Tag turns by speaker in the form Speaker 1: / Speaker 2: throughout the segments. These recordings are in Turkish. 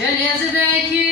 Speaker 1: Çenezdeki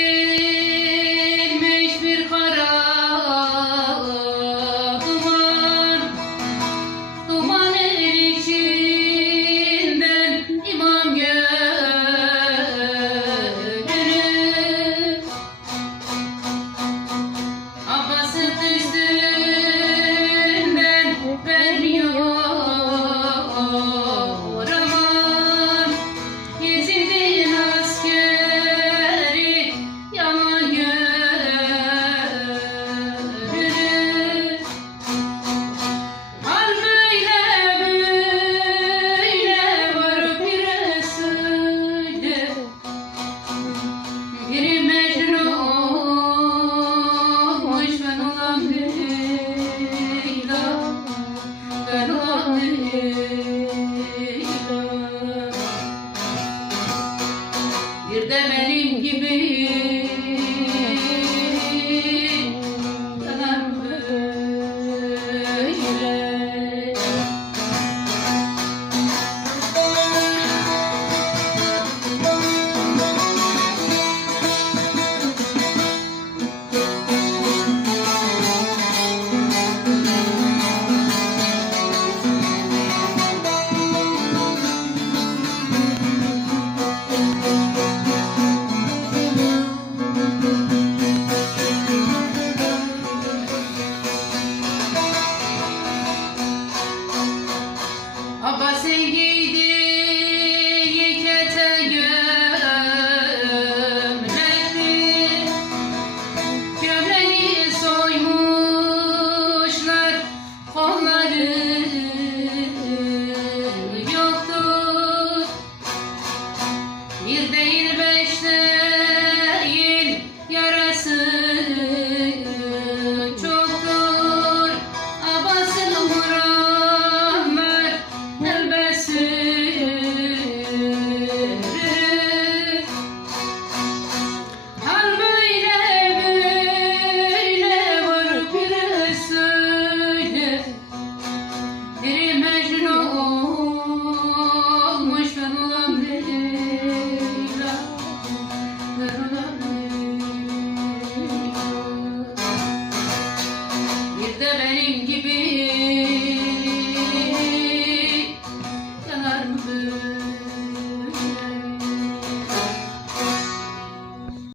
Speaker 1: Is de benim gibi. Yanar mı böyle